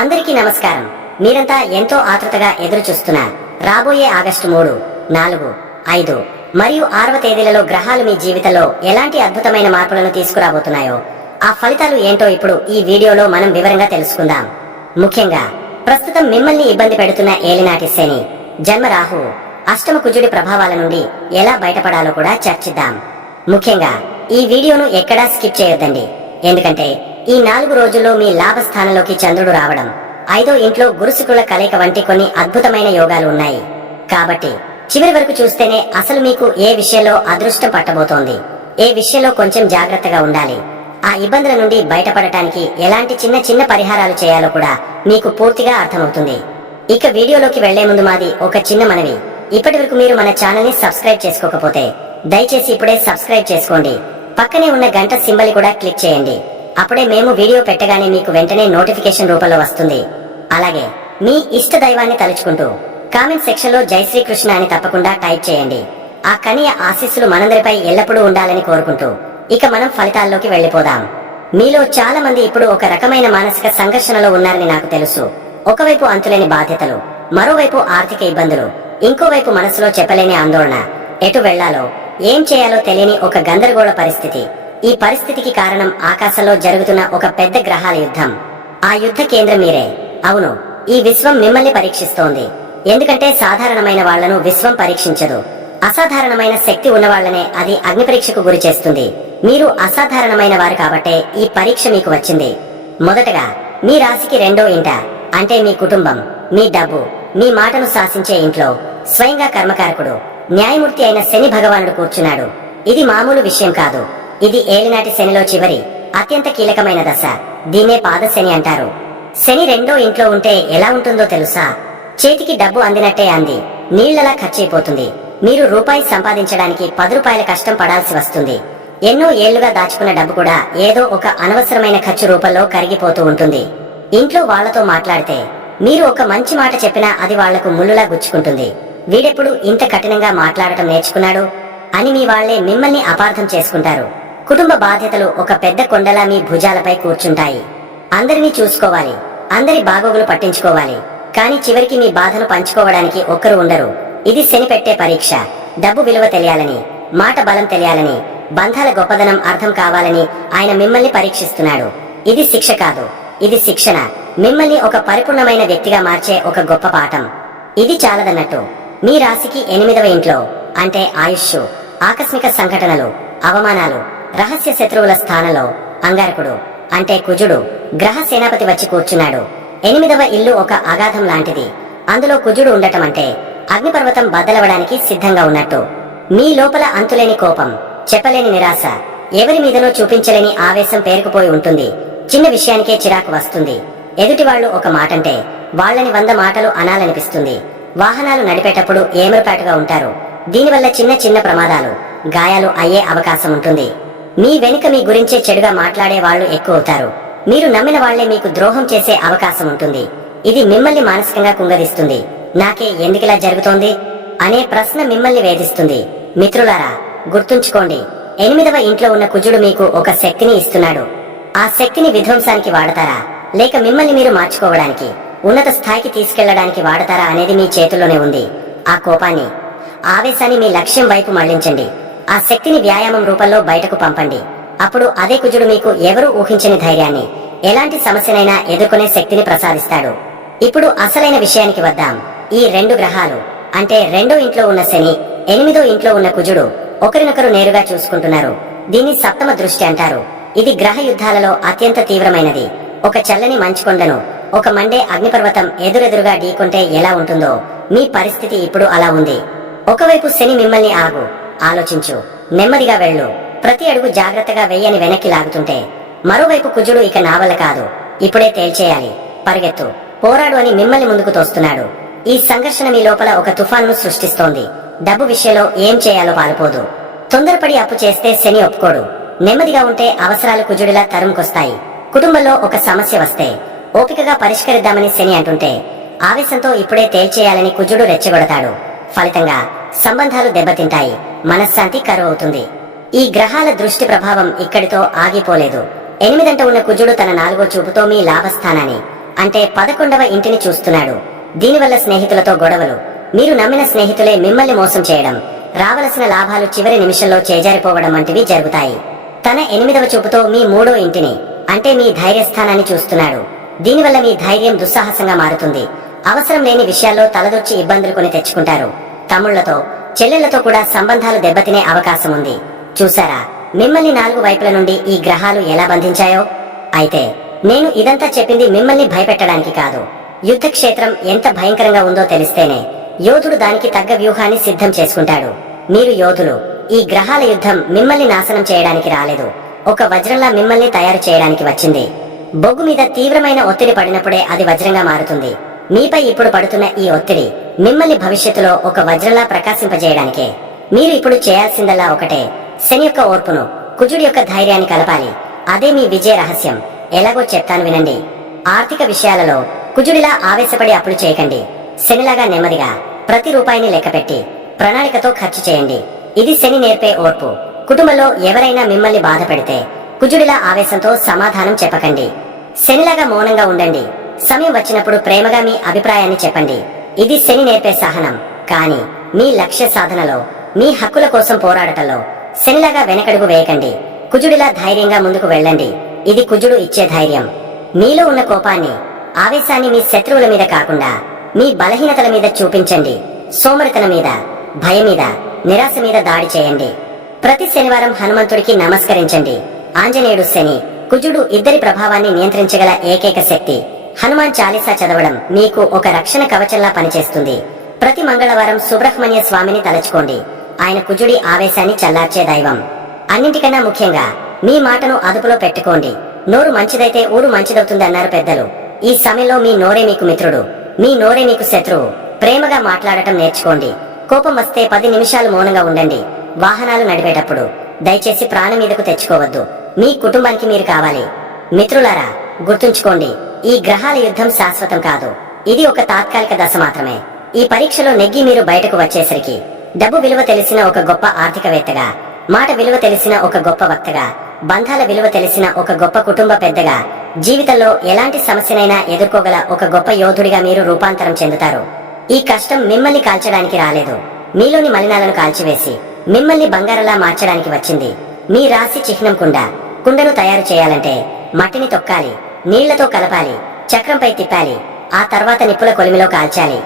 అందరికీ నమస్కారం. మీరంతా ఎంతో ఆతృతగా ఎదురు చూస్తున్న రాబోయే ఆగస్టు 3, 4, 5 మరియు 6వ తేదీలలో గ్రహాలు మీ జీవితంలో ఎలాంటి అద్భుతమైన మార్పులను తీసుకురాబోతున్నాయో ఆ ఫలితాలు ఏంటో ఇప్పుడు ఈ వీడియోలో మనం వివరంగా తెలుసుకుందాం. ముఖ్యంగా ప్రస్తుతం మిమ్మల్ని ఇబ్బంది పెడుతున్న ఏలినాటి శని, జన్మ రాహు, అష్టమ కుజుడి ప్రభావాల నుండి ఎలా బయటపడాలో కూడా చర్చిద్దాం. ముఖ్యంగా ఈ వీడియోను ఎక్కడా స్కిప్ చేయొద్దండి. ఎందుకంటే ఈ 4 రోజుల్లో మీ లాభస్థానంలోకి చంద్రుడు రావడం, 5వ ఇంట్లో గురుశుక్రుల కలయిక వంటి కొన్ని అద్భుతమైన యోగాలు ఉన్నాయి. కాబట్టి చివరి వరకు చూస్తేనే అసలు మీకు ఏ విషయంలో అదృష్టం పట్టబోతోంది, ఏ విషయంలో కొంచెం జాగ్రత్తగా ఉండాలి, ఆ ఇబ్బందుల నుండి బయటపడటానికి ఎలాంటి చిన్న చిన్న పరిహారాలు చేయాలో కూడా మీకు పూర్తిగా అర్థమవుతుంది. ఇక వీడియోలోకి వెళ్లే ముందు మాది ఒక చిన్న మనవి. ఇప్పటి వరకు మీరు మన ఛానల్ ని సబ్స్క్రైబ్ చేసుకోకపోతే దయచేసి ఇప్పుడే సబ్స్క్రైబ్ చేసుకోండి. పక్కనే ఉన్న గంట సింబల్ కూడా క్లిక్ చేయండి. అప్పుడే మేము వీడియో పెట్టగానే మీకు వెంటనే నోటిఫికేషన్ రూపంలో వస్తుంది. అలాగే మీ ఇష్ట దైవాన్ని తలుచుకుంటూ కామెంట్ సెక్షన్ లో జై శ్రీకృష్ణ అని తప్పకుండా టైప్ చేయండి. ఆ కనియ ఆశీస్సులు మనందరిపై ఎల్లప్పుడూ ఉండాలని కోరుకుంటూ ఇక మనం ఫలితాల్లోకి వెళ్లిపోదాం. మీలో చాలా మంది ఇప్పుడు ఒక రకమైన మానసిక సంఘర్షణలో ఉన్నారని నాకు తెలుసు. ఒకవైపు అంతులేని బాధ్యతలు, మరోవైపు ఆర్థిక ఇబ్బందులు, ఇంకోవైపు మనసులో చెప్పలేని ఆందోళన, ఎటు వెళ్లాలో ఏం చేయాలో తెలియని ఒక గందరగోళ పరిస్థితి. ఈ పరిస్థితికి కారణం ఆకాశంలో జరుగుతున్న ఒక పెద్ద గ్రహాల యుద్ధం. ఆ యుద్ధ కేంద్రం మీరే. అవును, ఈ విశ్వం మిమ్మల్ని పరీక్షిస్తోంది. ఎందుకంటే సాధారణమైన వాళ్లను విశ్వం పరీక్షించదు. అసాధారణమైన శక్తి ఉన్నవాళ్లనే అది అగ్ని పరీక్షకు గురి చేస్తుంది. మీరు అసాధారణమైన వారు కాబట్టే ఈ పరీక్ష మీకు వచ్చింది. మొదటగా మీ రాశికి 2వ ఇంట, అంటే మీ కుటుంబం, మీ డబ్బు, మీ మాటను శాసించే ఇంట్లో స్వయంగా కర్మకారకుడు, న్యాయమూర్తి అయిన శని భగవానుడు కూర్చున్నాడు. ఇది మామూలు విషయం కాదు. ఇది ఏలినాటి శనిలో చివరి అత్యంత కీలకమైన దశ. దీన్నే పాదశని అంటారు. శని 2వ ఇంట్లో ఉంటే ఎలా ఉంటుందో తెలుసా? చేతికి డబ్బు అందినట్టే అంది నీళ్లలా ఖర్చయిపోతుంది. మీరు రూపాయి సంపాదించడానికి 10 రూపాయల కష్టం పడాల్సి వస్తుంది. ఎన్నో ఏళ్లుగా దాచుకున్న డబ్బు కూడా ఏదో ఒక అనవసరమైన ఖర్చు రూపంలో కరిగిపోతూ ఉంటుంది. ఇంట్లో వాళ్లతో మాట్లాడితే మీరు ఒక మంచి మాట చెప్పినా అది వాళ్లకు ముళ్ళులా గుచ్చుకుంటుంది. వీడెప్పుడు ఇంత కఠినంగా మాట్లాడటం నేర్చుకున్నాడు అని మీ వాళ్లే మిమ్మల్ని అపార్థం చేసుకుంటారు. కుటుంబ బాధ్యతలు ఒక పెద్ద కొండలా మీ భుజాలపై కూర్చుంటాయి. అందరినీ చూసుకోవాలి, అందరి బాగోగులు పట్టించుకోవాలి. కానీ చివరికి మీ బాధను పంచుకోవడానికి ఒక్కరు ఉండరు. ఇది శని పెట్టే పరీక్ష. డబ్బు విలువ తెలియాలని, మాట బలం తెలియాలని, బంధాల గొప్పదనం అర్థం కావాలని ఆయన మిమ్మల్ని పరీక్షిస్తున్నాడు. ఇది శిక్ష కాదు, ఇది శిక్షణ. మిమ్మల్ని ఒక పరిపూర్ణమైన వ్యక్తిగా మార్చే ఒక గొప్ప పాఠం. ఇది చాలదన్నట్టు మీ రాశికి 8వ ఇంట్లో, అంటే ఆయుష్, ఆకస్మిక సంఘటనలు, అవమానాలు, రహస్య శత్రువుల స్థానంలో అంగారకుడు, అంటే కుజుడు గ్రహ సేనాపతి వచ్చి కూర్చున్నాడు. 8వ ఇల్లు ఒక అగాధం లాంటిది. అందులో కుజుడు ఉండటం అంటే అగ్నిపర్వతం బద్దలవడానికి సిద్ధంగా ఉన్నట్టు. మీ లోపల అంతులేని కోపం, చెప్పలేని నిరాశ, ఎవరి మీదనో చూపించలేని ఆవేశం పేరుకుపోయి ఉంటుంది. చిన్న విషయానికే చిరాకు వస్తుంది. ఎదుటివాళ్లు ఒక మాటంటే వాళ్లని 100 మాటలు అనాలనిపిస్తుంది. వాహనాలు నడిపేటప్పుడు ఏమరుపాటుగా ఉంటారు. దీనివల్ల చిన్న చిన్న ప్రమాదాలు, గాయాలు అయ్యే అవకాశం ఉంటుంది. మీ వెనుక మీ గురించే చెడుగా మాట్లాడే వాళ్లు ఎక్కువ అవుతారు. మీరు నమ్మిన వాళ్లే మీకు ద్రోహం చేసే అవకాశం ఉంటుంది. ఇది మిమ్మల్ని మానసికంగా కుంగదీస్తుంది. నాకే ఎందుకిలా జరుగుతోంది అనే ప్రశ్న మిమ్మల్ని వేధిస్తుంది. మిత్రులారా, గుర్తుంచుకోండి, 8వ ఇంట్లో ఉన్న కుజుడు మీకు ఒక శక్తిని ఇస్తున్నాడు. ఆ శక్తిని విధ్వంసానికి వాడతారా, లేక మిమ్మల్ని మీరు మార్చుకోవడానికి, ఉన్నత స్థాయికి తీసుకెళ్లడానికి వాడతారా అనేది మీ చేతుల్లోనే ఉంది. ఆ కోపాన్ని, ఆవేశాన్ని మీ లక్ష్యం వైపు మళ్లించండి. ఆ శక్తిని వ్యాయామం రూపంలో బయటకు పంపండి. అప్పుడు అదే కుజుడు మీకు ఎవరూ ఊహించని ధైర్యాన్ని, ఎలాంటి సమస్యనైనా ఎదుర్కొనే శక్తిని ప్రసాదిస్తాడు. ఇప్పుడు అసలైన విషయానికి వద్దాం. ఈ 2 గ్రహాలు, అంటే 2వ ఇంట్లో ఉన్న శని, 8వ ఇంట్లో ఉన్న కుజుడు ఒకరినొకరు నేరుగా చూసుకుంటున్నారు. దీన్ని సప్తమ దృష్టి అంటారు. ఇది గ్రహ యుద్ధాలలో అత్యంత తీవ్రమైనది. ఒక చల్లని మంచుకొండను ఒక మండే అగ్నిపర్వతం ఎదురెదురుగా ఢీకొంటే ఎలా ఉంటుందో మీ పరిస్థితి ఇప్పుడు అలా ఉంది. ఒకవైపు శని మిమ్మల్ని ఆగు, ఆలోచించు, నెమ్మదిగా వెళ్ళు, ప్రతి అడుగు జాగ్రత్తగా వెయ్యని వెనక్కి లాగుతుంటే, మరోవైపు కుజుడు ఇక నా వల్ల కాదు, ఇప్పుడే తేల్చేయాలి, పరిగెత్తు, పోరాడు అని మిమ్మల్ని ముందుకు తోస్తున్నాడు. ఈ సంఘర్షణ మీ లోపల ఒక తుఫానును సృష్టిస్తోంది. డబ్బు విషయంలో ఏం చేయాలో పాలుపోదు. తొందరపడి అప్పు చేస్తే శని ఒప్పుకోడు. నెమ్మదిగా ఉంటే అవసరాలు కుజుడిలా తరుముకొస్తాయి. కుటుంబంలో ఒక సమస్య వస్తే ఓపికగా పరిష్కరిద్దామని శని అంటుంటే, ఆవేశంతో ఇప్పుడే తేల్చేయాలని కుజుడు రెచ్చగొడతాడు. ఫలితంగా సంబంధాలు దెబ్బతింటాయి, మనశ్శాంతి కరువు అవుతుంది. ఈ గ్రహాల దృష్టి ప్రభావం ఇక్కడితో ఆగిపోలేదు. 8వ ఉన్న కుజుడు తన 4వ చూపుతో మీ లాభస్థానాన్ని, అంటే 11వ ఇంటిని చూస్తున్నాడు. దీనివల్ల స్నేహితులతో గొడవలు, మీరు నమ్మిన స్నేహితులే మిమ్మల్ని మోసం చేయడం, రావలసిన లాభాలు చివరి నిమిషంలో చేజారిపోవడం వంటివి జరుగుతాయి. తన 8వ చూపుతో మీ 3వ ఇంటిని అంటే మీ ధైర్యస్థానాన్ని చూస్తున్నాడు. దీనివల్ల మీ ధైర్యం దుస్సాహసంగా మారుతుంది. అవసరం లేని విషయాల్లో తలదొచ్చి ఇబ్బందులు కొని తెచ్చుకుంటారు. తమ్ముళ్లతో చెల్లెళ్లతో కూడా సంబంధాలు దెబ్బతినే అవకాశం ఉంది. చూసారా మిమ్మల్ని 4 వైపుల నుండి ఈ గ్రహాలు ఎలా బంధించాయో? అయితే నేను ఇదంతా చెప్పింది మిమ్మల్ని భయపెట్టడానికి కాదు. యుద్ధ క్షేత్రం ఎంత భయంకరంగా ఉందో తెలిస్తేనే యోధుడు దానికి తగ్గ వ్యూహాన్ని సిద్ధం చేసుకుంటాడు. మీరు యోధులు. ఈ గ్రహాల యుద్ధం మిమ్మల్ని నాశనం చేయడానికి రాలేదు, ఒక వజ్రంలా మిమ్మల్ని తయారు చేయడానికి వచ్చింది. బొగ్గు మీద తీవ్రమైన ఒత్తిడి పడినప్పుడే అది వజ్రంగా మారుతుంది. మీపై ఇప్పుడు పడుతున్న ఈ ఒత్తిడి మిమ్మల్ని భవిష్యత్తులో ఒక వజ్రంలా ప్రకాశింపజేయడానికే. మీరు ఇప్పుడు చేయాల్సిందల్లా ఒకటే, శని యొక్క ఓర్పును, కుజుడి యొక్క ధైర్యాన్ని కలపాలి. అదే మీ విజయ రహస్యం. ఎలాగో చెప్తాను వినండి. ఆర్థిక విషయాలలో కుజుడిలా ఆవేశపడి అప్పులు చేయకండి. శనిలాగా నెమ్మదిగా ప్రతి రూపాయిని లెక్కపెట్టి ప్రణాళికతో ఖర్చు చేయండి. ఇది శని నేర్పే ఓర్పు. కుటుంబంలో ఎవరైనా మిమ్మల్ని బాధ పెడితే కుజుడిలా ఆవేశంతో సమాధానం చెప్పకండి. శనిలాగా మౌనంగా ఉండండి. సమయం వచ్చినప్పుడు ప్రేమగా మీ అభిప్రాయాన్ని చెప్పండి. ఇది శని నేర్పే సహనం. కానీ మీ లక్ష్య సాధనలో, మీ హక్కుల కోసం పోరాడటంలో శనిలాగా వెనకడుగు వేయకండి. కుజుడిలా ధైర్యంగా ముందుకు వెళ్ళండి. ఇది కుజుడు ఇచ్చే ధైర్యం. మీలో ఉన్న కోపాన్ని, ఆవేశాన్ని మీ శత్రువుల మీద కాకుండా మీ బలహీనతల మీద చూపించండి. సోమరితనం మీద, భయం మీద, నిరాశ మీద దాడి చేయండి. ప్రతి శనివారం హనుమంతుడికి నమస్కరించండి. ఆంజనేయుడు, శని, కుజుడు ఇద్దరి ప్రభావాన్ని నియంత్రించగల ఏకైక శక్తి. హనుమాన్ చాలీసా చదవడం మీకు ఒక రక్షణ కవచంలా పనిచేస్తుంది. ప్రతి మంగళవారం సుబ్రహ్మణ్య స్వామిని తలచుకోండి. ఆయన కుజుడి ఆవేశాన్ని చల్లార్చే దైవం. అన్నింటికన్నా ముఖ్యంగా మీ మాటను అదుపులో పెట్టుకోండి. నోరు మంచిదైతే ఊరు మంచిదవుతుందన్నారు పెద్దలు. ఈ సమయంలో మీ నోరే మీకు మిత్రుడు, మీ నోరే మీకు శత్రువు. ప్రేమగా మాట్లాడటం నేర్చుకోండి. కోపం వస్తే 10 నిమిషాలు మౌనంగా ఉండండి. వాహనాలు నడిపేటప్పుడు దయచేసి ప్రాణం మీదకు తెచ్చుకోవద్దు. మీ కుటుంబానికి మీరు కావాలి. మిత్రులారా, గుర్తుంచుకోండి, ఈ గ్రహాల యుద్ధం శాశ్వతం కాదు. ఇది ఒక తాత్కాలిక దశ మాత్రమే. ఈ పరీక్షలో నెగ్గి మీరు బయటకు వచ్చేసరికి డబ్బు విలువ తెలిసిన ఒక గొప్ప ఆర్థికవేత్తగా, మాట విలువ తెలిసిన ఒక గొప్ప వక్తగా, బంధాల విలువ తెలిసిన ఒక గొప్ప కుటుంబ పెద్దగా, జీవితంలో ఎలాంటి సమస్యనైనా ఎదుర్కోగల ఒక గొప్ప యోధుడిగా మీరు రూపాంతరం చెందుతారు. ఈ కష్టం మిమ్మల్ని కాల్చడానికి రాలేదు, మీలోని మలినాలను కాల్చివేసి మిమ్మల్ని బంగారంలా మార్చడానికి వచ్చింది. మీ రాశి చిహ్నం కుండను తయారు చేయాలంటే మట్టిని తొక్కాలి, నీళ్లతో కలపాలి, చక్రంపై తిప్పాలి, ఆ తర్వాత నిప్పుల కొలిమిలో కాల్చాలి.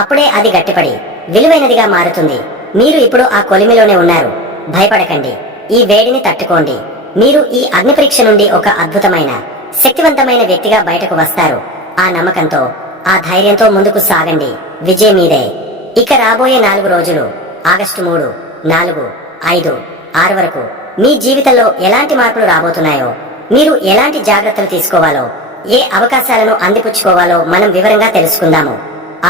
అప్పుడే అది గట్టిపడి విలువైనదిగా మారుతుంది. మీరు ఇప్పుడు ఆ కొలిమిలోనే ఉన్నారు. భయపడకండి. ఈ వేడిని తట్టుకోండి. మీరు ఈ అగ్ని పరీక్ష నుండి ఒక అద్భుతమైన, శక్తివంతమైన వ్యక్తిగా బయటకు వస్తారు. ఆ నమ్మకంతో, ఆ ధైర్యంతో ముందుకు సాగండి. విజయం మీదే. ఇక రాబోయే 4 రోజులు, ఆగస్టు 3, 4, 5, 6 వరకు మీ జీవితంలో ఎలాంటి మార్పులు రాబోతున్నాయో, మీరు ఎలాంటి జాగ్రత్తలు తీసుకోవాలో, ఏ అవకాశాలను అందిపుచ్చుకోవాలో మనం వివరంగా తెలుసుకుందాము.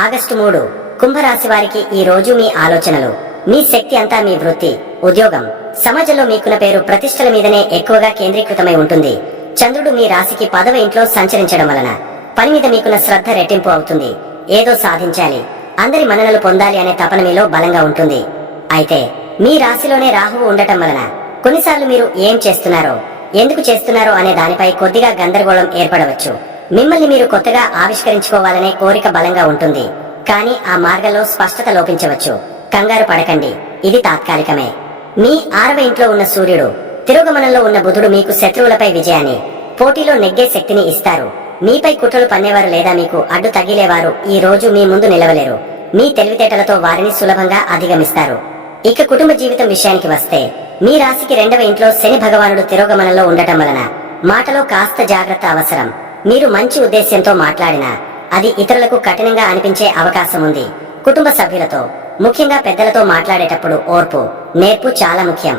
ఆగస్టు 3, కుంభరాశి వారికి ఈ రోజు మీ ఆలోచనలు, మీ శక్తి అంతా మీ వృత్తి, ఉద్యోగం, సమాజంలో మీకున్న పేరు ప్రతిష్టల మీదనే ఎక్కువగా కేంద్రీకృతమై ఉంటుంది. చంద్రుడు మీ రాశికి 10వ ఇంట్లో సంచరించడం వలన పని మీద మీకున్న శ్రద్ధ రెట్టింపు అవుతుంది. ఏదో సాధించాలి, అందరి మన్ననలు పొందాలి అనే తపన మీలో బలంగా ఉంటుంది. అయితే మీ రాశిలోనే రాహువు ఉండటం వలన కొన్నిసార్లు మీరు ఏం చేస్తున్నారో, ఎందుకు చేస్తున్నారో అనే దానిపై కొద్దిగా గందరగోళం ఏర్పడవచ్చు. మిమ్మల్ని మీరు కొత్తగా ఆవిష్కరించుకోవాలనే కోరిక బలంగా ఉంటుంది. కానీ ఆ మార్గంలో స్పష్టత లోపించవచ్చు. కంగారు పడకండి, ఇది తాత్కాలికమే. మీ 6వ ఇంట్లో ఉన్న సూర్యుడు, తిరోగమనంలో ఉన్న బుధుడు మీకు శత్రువులపై విజయాన్ని, పోటీలో నెగ్గే శక్తిని ఇస్తారు. మీపై కుట్రలు పన్నేవారు లేదా మీకు అడ్డు తగిలేవారు ఈ రోజు మీ ముందు నిలవలేరు. మీ తెలివితేటలతో వారిని సులభంగా అధిగమిస్తారు. ఇక కుటుంబ జీవితం విషయానికి వస్తే, మీ రాశికి 2వ ఇంట్లో శని భగవానుడు తిరోగమనంలో ఉండటం వలన మాటలో కాస్త జాగ్రత్త అవసరం. మీరు మంచి ఉద్దేశ్యంతో మాట్లాడినా అది ఇతరులకు కఠినంగా అనిపించే అవకాశం ఉంది. కుటుంబ సభ్యులతో, ముఖ్యంగా పెద్దలతో మాట్లాడేటప్పుడు ఓర్పు, నేర్పు చాలా ముఖ్యం.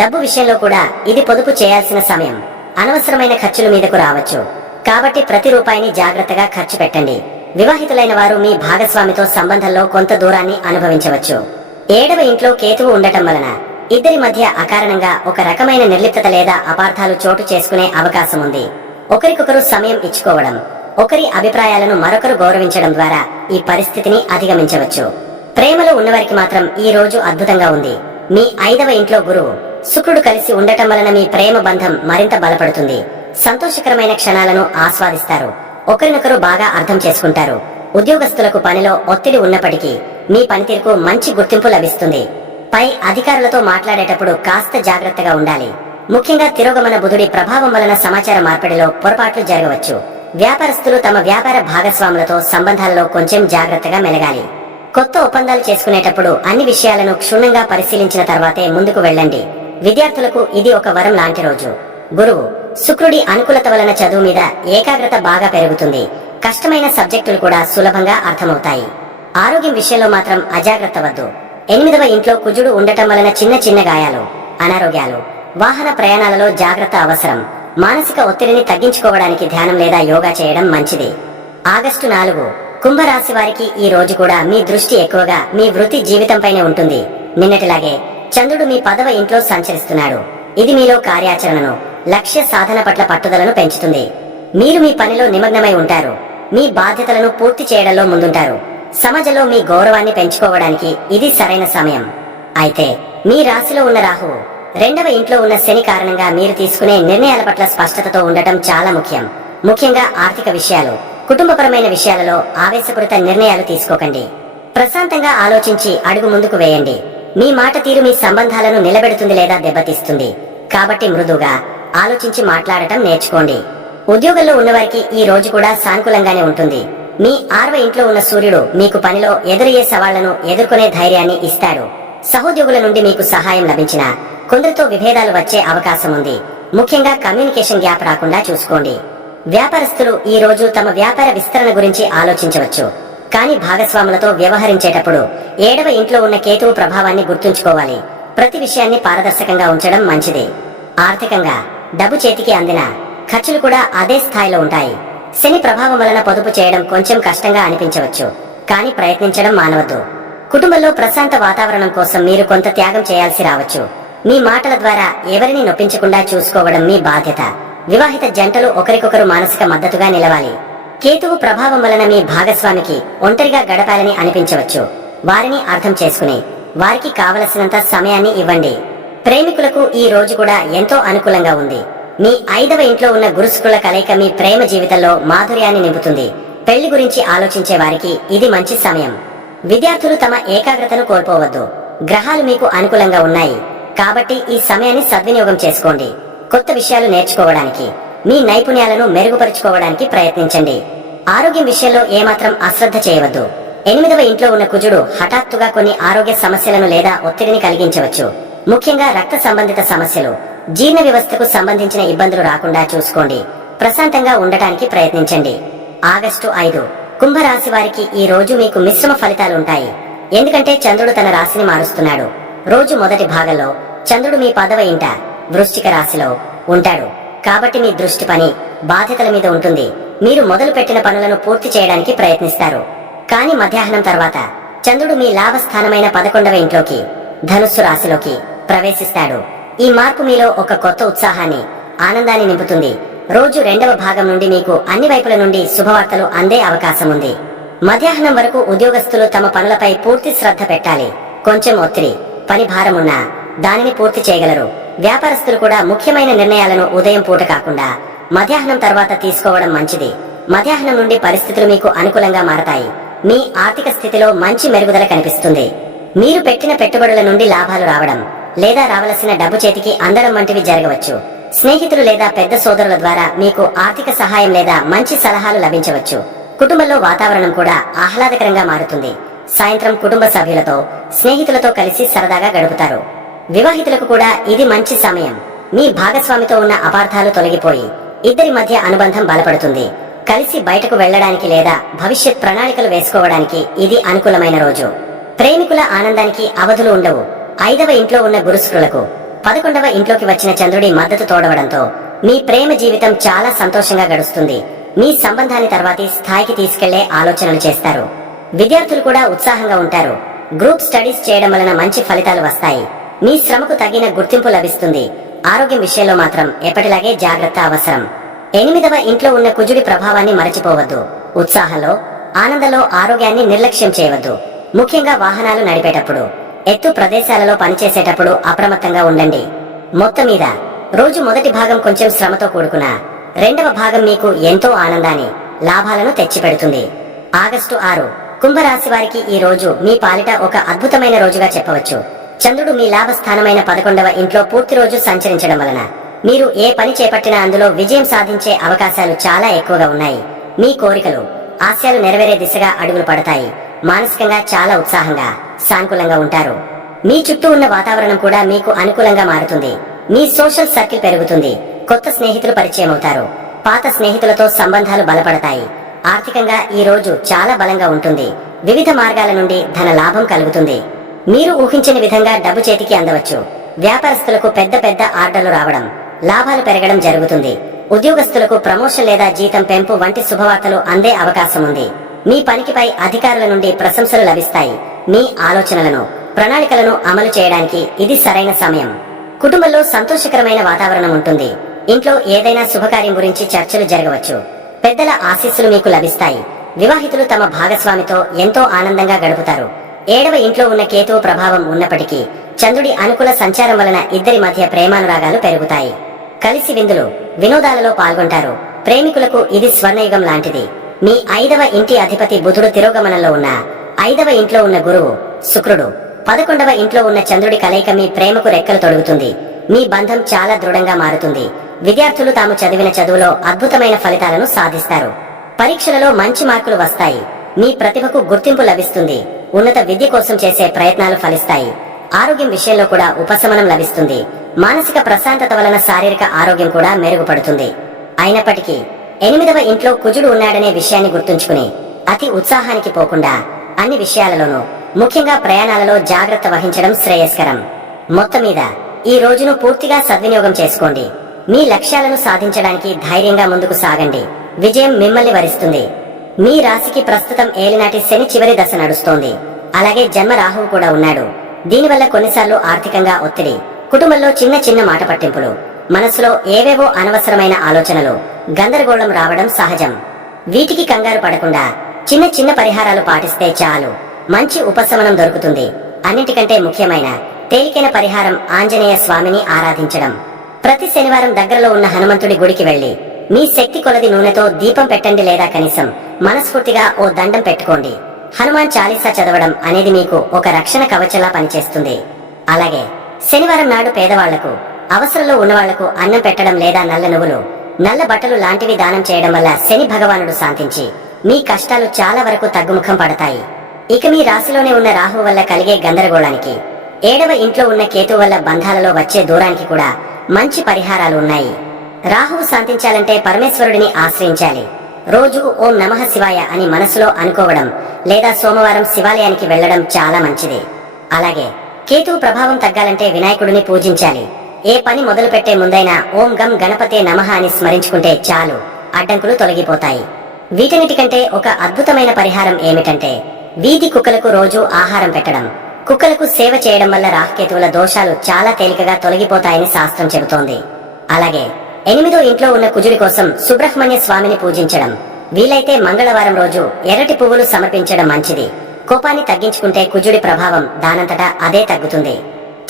డబ్బు విషయంలో కూడా ఇది పొదుపు చేయాల్సిన సమయం. అనవసరమైన ఖర్చుల మీదకు రావచ్చు. కాబట్టి ప్రతి రూపాయిని జాగ్రత్తగా ఖర్చు పెట్టండి. వివాహితులైన వారు మీ భాగస్వామితో సంబంధంలో కొంత దూరాన్ని అనుభవించవచ్చు. 7వ ఇంట్లో కేతువు ఉండటం వలన ఇద్దరి మధ్య అకారణంగా ఒక రకమైన నిర్లిప్తత లేదా అపార్థాలు చోటు చేసుకునే అవకాశం ఉంది. ఒకరికొకరు సమయం ఇచ్చుకోవడం, ఒకరి అభిప్రాయాలను మరొకరు గౌరవించడం ద్వారా ఈ పరిస్థితిని అధిగమించవచ్చు. ప్రేమలో ఉన్నవారికి మాత్రం ఈ రోజు అద్భుతంగా ఉంది. మీ 5వ ఇంట్లో గురువు, శుక్రుడు కలిసి ఉండటం వలన మీ ప్రేమ బంధం మరింత బలపడుతుంది. సంతోషకరమైన క్షణాలను ఆస్వాదిస్తారు. ఒకరినొకరు బాగా అర్థం చేసుకుంటారు. ఉద్యోగస్తులకు పనిలో ఒత్తిడి ఉన్నప్పటికీ మీ పనితీరుకు మంచి గుర్తింపు లభిస్తుంది. పై అధికారులతో మాట్లాడేటప్పుడు కాస్త జాగ్రత్తగా ఉండాలి. ముఖ్యంగా తిరోగమన బుధుడి ప్రభావం వలన సమాచార మార్పిడిలో పొరపాట్లు జరగవచ్చు. వ్యాపారస్తులు తమ వ్యాపార భాగస్వాములతో సంబంధాలలో కొంచెం జాగ్రత్తగా మెలగాలి. కొత్త ఒప్పందాలు చేసుకునేటప్పుడు అన్ని విషయాలను క్షుణ్ణంగా పరిశీలించిన తర్వాతే ముందుకు వెళ్ళండి. విద్యార్థులకు ఇది ఒక వరం లాంటి రోజు. గురువు శుక్రుడి అనుకూలత వలన చదువు మీద ఏకాగ్రత బాగా పెరుగుతుంది. కష్టమైన సబ్జెక్టులు కూడా సులభంగా అర్థమవుతాయి. ఆరోగ్యం విషయంలో మాత్రం అజాగ్రత్త వద్దు. 8వ ఇంట్లో కుజుడు ఉండటం వలన చిన్న చిన్న గాయాలు, అనారోగ్యాలు, వాహన ప్రయాణాలలో జాగ్రత్త అవసరం. మానసిక ఒత్తిడిని తగ్గించుకోవడానికి ధ్యానం లేదా యోగా చేయడం మంచిది. ఆగస్టు 4 కుంభరాశి వారికి ఈ రోజు కూడా మీ దృష్టి ఎక్కువగా మీ వృత్తి జీవితంపైనే ఉంటుంది. నిన్నటిలాగే చంద్రుడు మీ 10వ ఇంట్లో సంచరిస్తున్నాడు. ఇది మీలో కార్యాచరణను, లక్ష్య సాధన పట్ల పట్టుదలను పెంచుతుంది. మీరు మీ పనిలో నిమగ్నమై ఉంటారు. మీ బాధ్యతలను పూర్తి చేయడంలో ముందుంటారు. సమాజంలో మీ గౌరవాన్ని పెంచుకోవడానికి ఇది సరైన సమయం. అయితే మీ రాశిలో ఉన్న రాహువు 2వ ఇంట్లో ఉన్న శని కారణంగా మీరు తీసుకునే నిర్ణయాల పట్ల స్పష్టతతో ఉండటం చాలా ముఖ్యం. ముఖ్యంగా ఆర్థిక విషయాలు, కుటుంబపరమైన విషయాలలో ఆవేశపూరిత నిర్ణయాలు తీసుకోకండి. ప్రశాంతంగా ఆలోచించి అడుగు ముందుకు వేయండి. మీ మాట తీరు మీ సంబంధాలను నిలబెడుతుంది లేదా దెబ్బతీస్తుంది. కాబట్టి మృదువుగా ఆలోచించి మాట్లాడటం నేర్చుకోండి. ఉద్యోగంలో ఉన్నవారికి ఈ రోజు కూడా సానుకూలంగానే ఉంటుంది. మీ 6వ ఇంట్లో ఉన్న సూర్యుడు మీకు పనిలో ఎదురయ్యే సవాళ్లను ఎదుర్కొనే ధైర్యాన్ని ఇస్తాడు. సహోద్యోగుల నుండి మీకు సహాయం లభించినా కొందరితో విభేదాలు వచ్చే అవకాశం ఉంది. ముఖ్యంగా కమ్యూనికేషన్ గ్యాప్ రాకుండా చూసుకోండి. వ్యాపారస్తులు ఈ రోజు తమ వ్యాపార విస్తరణ గురించి ఆలోచించవచ్చు. కానీ భాగస్వాములతో వ్యవహరించేటప్పుడు 7వ ఇంట్లో ఉన్న కేతువు ప్రభావాన్ని గుర్తుంచుకోవాలి. ప్రతి విషయాన్ని పారదర్శకంగా ఉంచడం మంచిది. ఆర్థికంగా డబ్బు చేతికి అందిన ఖర్చులు కూడా అదే స్థాయిలో ఉంటాయి. శని ప్రభావం వలన పొదుపు చేయడం కొంచెం కష్టంగా అనిపించవచ్చు. కానీ ప్రయత్నించడం మానవద్దు. కుటుంబంలో ప్రశాంత వాతావరణం కోసం మీరు కొంత త్యాగం చేయాల్సి రావచ్చు. మీ మాటల ద్వారా ఎవరిని నొప్పించకుండా చూసుకోవడం మీ బాధ్యత. వివాహిత జంటలు ఒకరికొకరు మానసిక మద్దతుగా నిలవాలి. కేతువు ప్రభావం వలన మీ భాగస్వామికి ఒంటరిగా గడపాలని అనిపించవచ్చు. వారిని అర్థం చేసుకుని వారికి కావలసినంత సమయాన్ని ఇవ్వండి. ప్రేమికులకు ఈ రోజు కూడా ఎంతో అనుకూలంగా ఉంది. మీ 5వ ఇంట్లో ఉన్న గురుశుక్రుల కలయిక మీ ప్రేమ జీవితంలో మాధుర్యాన్ని నింపుతుంది. పెళ్లి గురించి ఆలోచించే వారికి ఇది మంచి సమయం. విద్యార్థులు తమ ఏకాగ్రతను కోల్పోవద్దు. గ్రహాలు మీకు అనుకూలంగా ఉన్నాయి కాబట్టి ఈ సమయాన్ని సద్వినియోగం చేసుకోండి. కొత్త విషయాలు నేర్చుకోవడానికి, మీ నైపుణ్యాలను మెరుగుపరుచుకోవడానికి ప్రయత్నించండి. ఆరోగ్యం విషయంలో ఏమాత్రం అశ్రద్ధ చేయవద్దు. 8వ ఇంట్లో ఉన్న కుజుడు హఠాత్తుగా కొన్ని ఆరోగ్య సమస్యలను లేదా ఒత్తిడిని కలిగించవచ్చు. ముఖ్యంగా రక్త సంబంధిత సమస్యలు, జీర్ణ వ్యవస్థకు సంబంధించిన ఇబ్బందులు రాకుండా చూసుకోండి. ప్రశాంతంగా ఉండటానికి ప్రయత్నించండి. ఆగస్టు 5 కుంభరాశి వారికి ఈ రోజు మీకు మిశ్రమ ఫలితాలుంటాయి. ఎందుకంటే చంద్రుడు తన రాశిని మారుస్తున్నాడు. రోజు మొదటి భాగంలో చంద్రుడు మీ 10వ ఇంట వృశ్చిక రాశిలో ఉంటాడు. కాబట్టి మీ దృష్టి పని, బాధ్యతల మీద ఉంటుంది. మీరు మొదలు పెట్టిన పనులను పూర్తి చేయడానికి ప్రయత్నిస్తారు. కానీ మధ్యాహ్నం తర్వాత చంద్రుడు మీ లాభస్థానమైన 11వ ఇంట్లోకి, ధనుస్సు రాశిలోకి ప్రవేశిస్తాడు. ఈ మార్పు మీలో ఒక కొత్త ఉత్సాహాన్ని, ఆనందాన్ని నింపుతుంది. రోజు 2వ భాగం నుండి మీకు అన్ని వైపుల నుండి శుభవార్తలు అందే అవకాశం ఉంది. మధ్యాహ్నం వరకు ఉద్యోగస్తులు తమ పనులపై పూర్తి శ్రద్ధ పెట్టాలి. కొంచెం ఒత్తిడి, పని భారమున్నా దానిని పూర్తి చేయగలరు. వ్యాపారస్తులు కూడా ముఖ్యమైన నిర్ణయాలను ఉదయం పూట కాకుండా మధ్యాహ్నం తర్వాత తీసుకోవడం మంచిది. మధ్యాహ్నం నుండి పరిస్థితులు మీకు అనుకూలంగా మారతాయి. మీ ఆర్థిక స్థితిలో మంచి మెరుగుదల కనిపిస్తుంది. మీరు పెట్టిన పెట్టుబడుల నుండి లాభాలు రావడం లేదా రావలసిన డబ్బు చేతికి అందడం వంటివి జరగవచ్చు. స్నేహితులు లేదా పెద్ద సోదరుల ద్వారా మీకు ఆర్థిక సహాయం లేదా మంచి సలహాలు లభించవచ్చు. కుటుంబంలో వాతావరణం కూడా ఆహ్లాదకరంగా మారుతుంది. సాయంత్రం కుటుంబ సభ్యులతో, స్నేహితులతో కలిసి సరదాగా గడుపుతారు. వివాహితులకు కూడా ఇది మంచి సమయం. మీ భాగస్వామితో ఉన్న అపార్థాలు తొలగిపోయి ఇద్దరి మధ్య అనుబంధం బలపడుతుంది. కలిసి బయటకు వెళ్లడానికి లేదా భవిష్యత్ ప్రణాళికలు వేసుకోవడానికి ఇది అనుకూలమైన రోజు. ప్రేమికుల ఆనందానికి అవధులు ఉండవు. 5వ ఇంట్లో ఉన్న గురుశుక్రులకు 11వ ఇంట్లోకి వచ్చిన చంద్రుడి మద్దతు తోడవడంతో మీ ప్రేమ జీవితం చాలా సంతోషంగా గడుస్తుంది. మీ సంబంధాన్ని తర్వాతి స్థాయికి తీసుకెళ్లే ఆలోచనలు చేస్తారు. విద్యార్థులు కూడా ఉత్సాహంగా ఉంటారు. గ్రూప్ స్టడీస్ చేయడం వలన మంచి ఫలితాలు వస్తాయి. మీ శ్రమకు తగిన గుర్తింపు లభిస్తుంది. ఆరోగ్యం విషయంలో మాత్రం ఎప్పటిలాగే జాగ్రత్త అవసరం. 8వ ఇంట్లో ఉన్న కుజుడి ప్రభావాన్ని మరచిపోవద్దు. ఉత్సాహంలో, ఆనందంలో ఆరోగ్యాన్ని నిర్లక్ష్యం చేయవద్దు. ముఖ్యంగా వాహనాలు నడిపేటప్పుడు, ఎత్తు ప్రదేశాలలో పనిచేసేటప్పుడు అప్రమత్తంగా ఉండండి. మొత్తం మీద రోజు మొదటి భాగం కొంచెం శ్రమతో కూడుకున్న 2వ భాగం మీకు ఎంతో ఆనందాన్ని, లాభాలను తెచ్చిపెడుతుంది. ఆగస్టు 6 కుంభరాశి వారికి ఈ రోజు మీ పాలిట ఒక అద్భుతమైన రోజుగా చెప్పవచ్చు. చంద్రుడు మీ లాభస్థానమైన 11వ ఇంట్లో పూర్తి రోజు సంచరించడం వలన మీరు ఏ పని చేపట్టినా అందులో విజయం సాధించే అవకాశాలు చాలా ఎక్కువగా ఉన్నాయి. మీ కోరికలు, ఆశయాలు నెరవేరే దిశగా అడుగులు పడతాయి. మానసికంగా చాలా ఉత్సాహంగా, సానుకూలంగా ఉంటారు. మీ చుట్టూ ఉన్న వాతావరణం కూడా మీకు అనుకూలంగా మారుతుంది. మీ సోషల్ సర్కిల్ పెరుగుతుంది. కొత్త స్నేహితులు పరిచయం అవుతారు. పాత స్నేహితులతో సంబంధాలు బలపడతాయి. ఆర్థికంగా ఈ రోజు చాలా బలంగా ఉంటుంది. వివిధ మార్గాల నుండి ధన లాభం కలుగుతుంది. మీరు ఊహించని విధంగా డబ్బు చేతికి అందవచ్చు. వ్యాపారస్తులకు పెద్ద పెద్ద ఆర్డర్లు రావడం, లాభాలు పెరగడం జరుగుతుంది. ఉద్యోగస్తులకు ప్రమోషన్ లేదా జీతం పెంపు వంటి శుభవార్తలు అందే అవకాశం ఉంది. మీ పనికిపై అధికారుల నుండి ప్రశంసలు లభిస్తాయి. మీ ఆలోచనలను, ప్రణాళికలను అమలు చేయడానికి ఇది సరైన సమయం. కుటుంబంలో సంతోషకరమైన వాతావరణం ఉంటుంది. ఇంట్లో ఏదైనా శుభకార్యం గురించి చర్చలు జరగవచ్చు. పెద్దల ఆశీస్సులు మీకు లభిస్తాయి. వివాహితులు తమ భాగస్వామితో ఎంతో ఆనందంగా గడుపుతారు. 7వ ఇంట్లో ఉన్న కేతువు ప్రభావం ఉన్నప్పటికీ చంద్రుడి అనుకూల సంచారం వలన ఇద్దరి మధ్య ప్రేమానురాగాలు పెరుగుతాయి. కలిసి విందులు, వినోదాలలో పాల్గొంటారు. ప్రేమికులకు ఇది స్వర్ణయుగం లాంటిది. మీ 5వ ఇంటి అధిపతి బుధుడు తిరోగమనంలో ఉన్న 5వ ఇంట్లో ఉన్న గురువు, శుక్రుడు, 11వ ఇంట్లో ఉన్న చంద్రుడి కలయిక మీ ప్రేమకు రెక్కలు తొడుగుతుంది. మీ బంధం చాలా దృఢంగా మారుతుంది. విద్యార్థులు తాము చదివిన చదువులో అద్భుతమైన ఫలితాలను సాధిస్తారు. పరీక్షలలో మంచి మార్కులు వస్తాయి. మీ ప్రతిభకు గుర్తింపు లభిస్తుంది. ఉన్నత విద్య కోసం చేసే ప్రయత్నాలు ఫలిస్తాయి. ఆరోగ్యం విషయంలో కూడా ఉపశమనం లభిస్తుంది. మానసిక ప్రశాంతత వలన శారీరక ఆరోగ్యం కూడా మెరుగుపడుతుంది. అయినప్పటికీ 8వ ఇంట్లో కుజుడు ఉన్నాడనే విషయాన్ని గుర్తుంచుకుని అతి ఉత్సాహానికి పోకుండా అన్ని విషయాలలోనూ, ముఖ్యంగా ప్రయాణాలలో జాగ్రత్త వహించడం శ్రేయస్కరం. మొత్తం మీద ఈ రోజును పూర్తిగా సద్వినియోగం చేసుకోండి. మీ లక్ష్యాలను సాధించడానికి ధైర్యంగా ముందుకు సాగండి. విజయం మిమ్మల్ని వరిస్తుంది. మీ రాశికి ప్రస్తుతం ఏలినాటి శని చివరి దశ నడుస్తోంది. అలాగే జన్మ రాహువు కూడా ఉన్నాడు. దీనివల్ల కొన్నిసార్లు ఆర్థికంగా ఒత్తిడి, కుటుంబంలో చిన్న చిన్న మాట పట్టింపులు, మనసులో ఏవేవో అనవసరమైన ఆలోచనలు, గందరగోళం రావడం సహజం. వీటికి కంగారు పడకుండా చిన్న చిన్న పరిహారాలు పాటిస్తే చాలు, మంచి ఉపశమనం దొరుకుతుంది. అన్నింటికంటే ముఖ్యమైన తేలికైన పరిహారం ఆంజనేయ స్వామిని ఆరాధించడం. ప్రతి శనివారం దగ్గరలో ఉన్న హనుమంతుడి గుడికి వెళ్లి మీ శక్తి కొలది నూనెతో దీపం పెట్టండి, లేదా కనీసం మనస్ఫూర్తిగా ఓ దండం పెట్టుకోండి. హనుమాన్ చాలీసా చదవడం అనేది మీకు ఒక రక్షణ కవచలా పనిచేస్తుంది. అలాగే శనివారం నాడు పేదవాళ్లకు, అవసరంలో ఉన్నవాళ్లకు అన్నం పెట్టడం లేదా నల్ల నువ్వులు, నల్ల బట్టలు లాంటివి దానం చేయడం వల్ల శని భగవానుడు శాంతించి మీ కష్టాలు చాలా వరకు తగ్గుముఖం పడతాయి. ఇక మీ రాశిలోనే ఉన్న రాహువు వల్ల కలిగే గందరగోళానికి, 7వ ఇంట్లో ఉన్న కేతు వల్ల బంధాలలో వచ్చే దూరానికి కూడా మంచి పరిహారాలు ఉన్నాయి. రాహువు శాంతించాలంటే పరమేశ్వరుడిని ఆశ్రయించాలి. రోజు ఓం నమః శివాయ అని మనసులో అనుకోవడం, లేదా సోమవారం శివాలయానికి వెళ్లడం చాలా మంచిది. అలాగే కేతువు ప్రభావం తగ్గాలంటే వినాయకుడిని పూజించాలి. ఏ పని మొదలు పెట్టే ముందైనా ఓం గం గణపతే నమః అని స్మరించుకుంటే చాలు, అడ్డంకులు తొలగిపోతాయి. వీటన్నిటికంటే ఒక అద్భుతమైన పరిహారం ఏమిటంటే వీధి కుక్కలకు రోజు ఆహారం పెట్టడం. కుక్కలకు సేవ చేయడం వల్ల రాహుకేతువుల దోషాలు చాలా తేలికగా తొలగిపోతాయని శాస్త్రం చెబుతోంది. అలాగే 8వ ఇంట్లో ఉన్న కుజుడి కోసం సుబ్రహ్మణ్య స్వామిని పూజించడం, వీలైతే మంగళవారం రోజు ఎర్రటి పువ్వులు సమర్పించడం మంచిది. కోపాన్ని తగ్గించుకుంటే కుజుడి ప్రభావం దానంతటా అదే తగ్గుతుంది.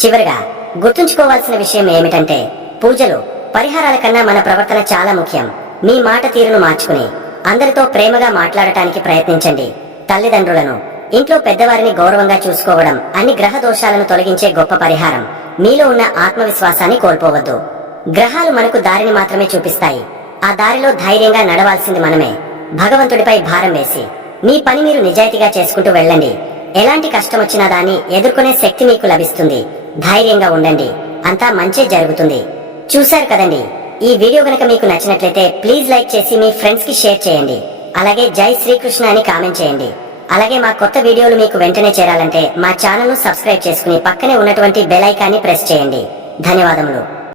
చివరిగా గుర్తుంచుకోవాల్సిన విషయం ఏమిటంటే పూజలు, పరిహారాల కన్నా మన ప్రవర్తన చాలా ముఖ్యం. మీ మాట తీరును మార్చుకుని అందరితో ప్రేమగా మాట్లాడటానికి ప్రయత్నించండి. తల్లిదండ్రులను, ఇంట్లో పెద్దవారిని గౌరవంగా చూసుకోవడం అన్ని గ్రహ దోషాలను తొలగించే గొప్ప పరిహారం. మీలో ఉన్న ఆత్మవిశ్వాసాన్ని కోల్పోవద్దు. గ్రహాలు మనకు దారిని మాత్రమే చూపిస్తాయి. ఆ దారిలో ధైర్యంగా నడవాల్సింది మనమే. భగవంతుడిపై భారం వేసి మీ పని మీరు నిజాయితీగా చేసుకుంటూ వెళ్ళండి. ఎలాంటి కష్టం వచ్చినా దాన్ని ఎదుర్కొనే శక్తి మీకు లభిస్తుంది. ధైర్యంగా ఉండండి, అంతా మంచే జరుగుతుంది. చూశారు కదండి, ఈ వీడియో గనక మీకు నచ్చినట్లయితే ప్లీజ్ లైక్ చేసి మీ ఫ్రెండ్స్ కి షేర్ చేయండి. అలాగే జై శ్రీకృష్ణ అని కామెంట్ చేయండి. అలాగే మా కొత్త వీడియోలు మీకు వెంటనే చేరాలంటే మా ఛానల్ ను సబ్స్క్రైబ్ చేసుకుని పక్కనే ఉన్నటువంటి బెల్ ఐకాన్ని ప్రెస్ చేయండి. ధన్యవాదములు.